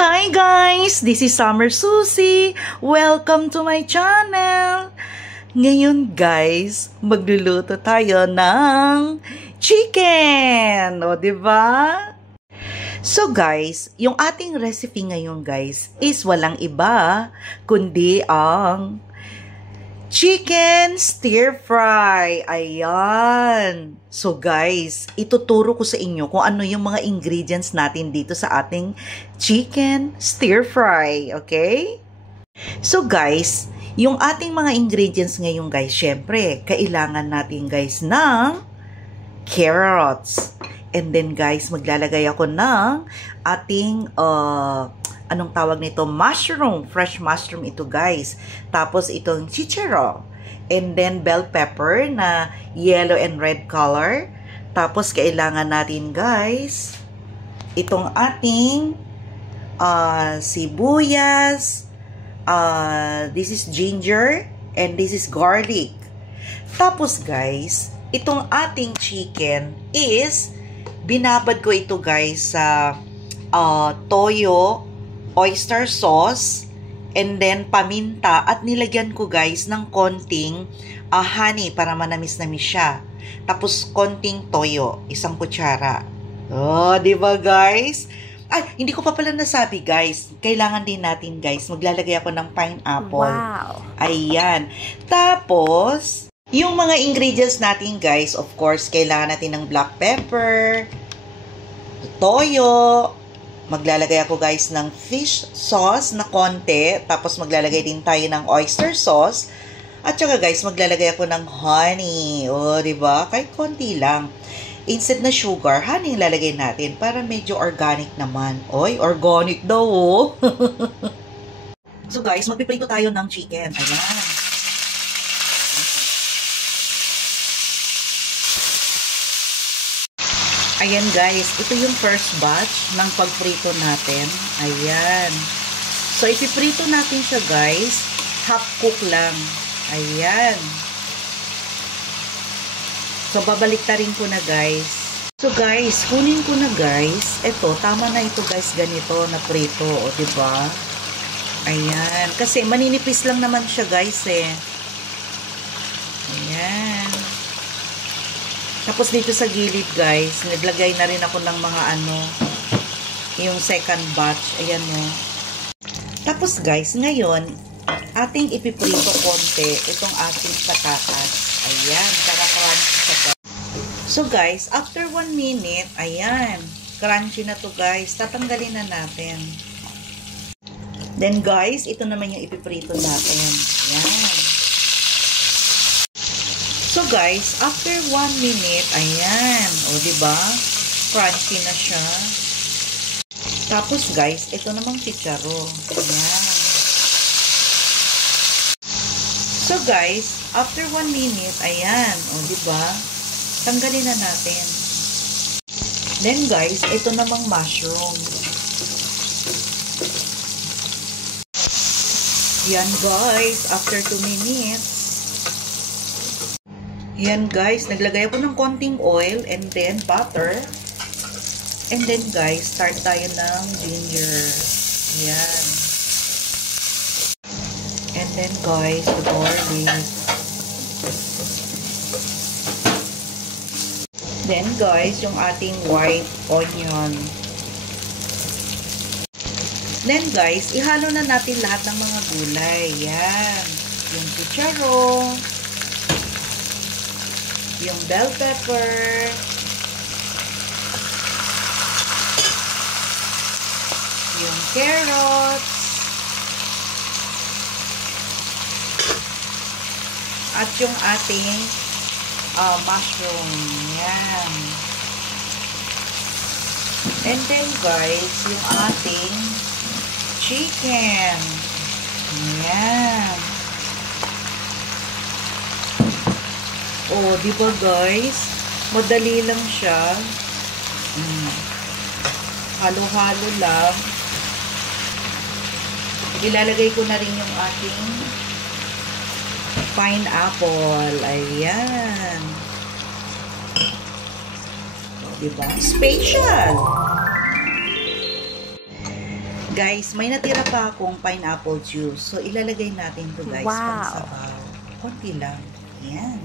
Hi guys! This is Summer Susie. Welcome to my channel. Ngayon guys, magluluto tayo ng chicken. O, diba? So guys, yung ating recipe ngayon guys is walang iba kundi ang chicken stir fry. Ayan. So guys, ituturo ko sa inyo kung ano yung mga ingredients natin dito sa ating chicken stir fry. Okay? So guys, yung ating mga ingredients ngayon guys, syempre, kailangan natin guys ng carrots. And then guys, maglalagay ako ng ating anong tawag nito? Mushroom. Fresh mushroom ito guys. Tapos itong chicharo. And then bell pepper na yellow and red color. Tapos kailangan natin guys itong ating sibuyas. This is ginger. And this is garlic. Tapos guys, itong ating chicken is binabad ko ito guys sa toyo, oyster sauce, and then paminta, at nilagyan ko guys ng konting honey para manamis-namis siya. Tapos konting toyo, 1 kutsara. Oh, di ba guys? Ay, hindi ko pa pala nasabi guys. Kailangan din natin guys, maglalagay ako ng pineapple. Wow! Ayan. Tapos, yung mga ingredients natin guys, of course, kailangan natin ng black pepper, toyo, maglalagay ako guys ng fish sauce na konti, tapos maglalagay din tayo ng oyster sauce, at saka guys, maglalagay ako ng honey. O, diba? Kahit konti lang. Instead na sugar, honey yung lalagay natin para medyo organic naman. Oy, organic daw, oh. So guys, magpiprito tayo ng chicken. Ayan. Ayan guys, ito yung first batch ng pagprito natin. Ayan. So, ipiprito natin siya guys. Half cook lang. Ayan. So, babaliktarin ko na guys. So guys, kunin ko na guys. Ito, tama na ito guys, ganito na prito. O, diba? Ayan. Kasi maninipis lang naman siya guys eh. Ayan. Tapos dito sa gilid guys, naglagay na rin ako ng mga yung second batch. Ayan o. Tapos guys, ngayon, ating ipiprito konti itong ating patatas. Ayan, para crunchy siya. So guys, after 1 minute, ayan, crunchy na to guys. Tatanggalin na natin. Then guys, ito naman yung ipiprito natin. Ayan. So guys, after 1 minute, ayan, o diba? Crunchy na siya. Tapos guys, ito namang chicharo. Ayan. So guys, after 1 minute, ayan, o diba? Tanggalin na natin. Then guys, ito namang mushroom. Yan guys, after 2 minutes. Yan guys, naglagay ako ng konting oil and then butter. And then guys, start tayo ng ginger. Yan. And then guys, the garlic. Then guys, yung ating white onion. Then guys, ihalo na natin lahat ng mga gulay. Yan. Yung chicharo, yung bell pepper, yung carrots, at yung ating mushroom. Yan. And then guys, yung ating chicken. Yan. Oh, di ba guys? Madali lang siya. Halo-halo lang. Ilalagay ko na rin yung ating pineapple. Ayan. Oh, di ba? Special. Guys, may natira pa akong pineapple juice. So, ilalagay natin to guys. Wow. Pang sabaw. Konti lang. Ayan.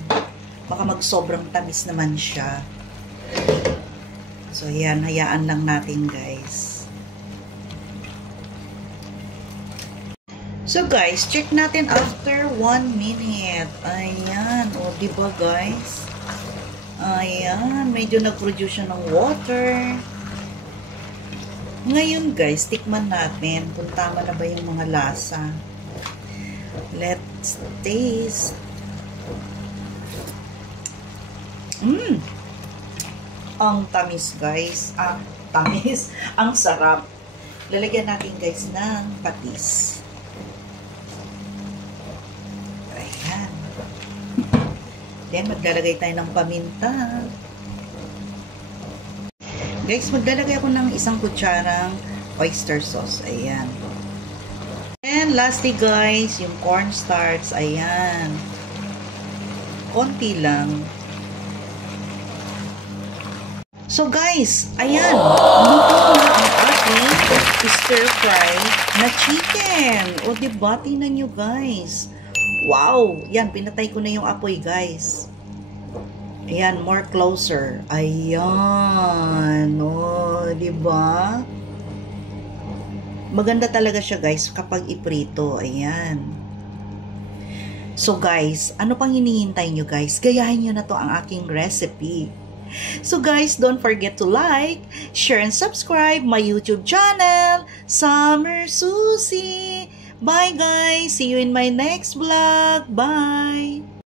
Baka mag-sobrang tamis naman siya. So, ayan. Hayaan lang natin guys. So, guys, check natin after 1 minute. Ayan. O, diba guys? Ayan. Medyo nag-produce siya ng water. Ngayon guys, tikman natin kung tama na ba yung mga lasa. Let's taste. Ang tamis guys. Tamis. Ang sarap. Lalagyan natin guys ng patis. Ayan. Then maglalagay tayo ng paminta. Guys, maglalagay ako ng 1 kutsarang oyster sauce. Ayan. And lastly guys, yung cornstarch. Ayan. Konti lang. So guys, ayan. Luto na ang ating stir fry na chicken. O diba, tingnan nyo guys. Wow! Yan, pinatay ko na yung apoy guys. Ayan, more closer. Ayan. O, diba? Maganda talaga siya, guys, kapag iprito. Ayan. So, guys, ano pang hinihintay nyo, guys? Gayahin nyo na to ang aking recipe. So, guys, don't forget to like, share, and subscribe my YouTube channel, Summer Susie. Bye, guys. See you in my next vlog. Bye.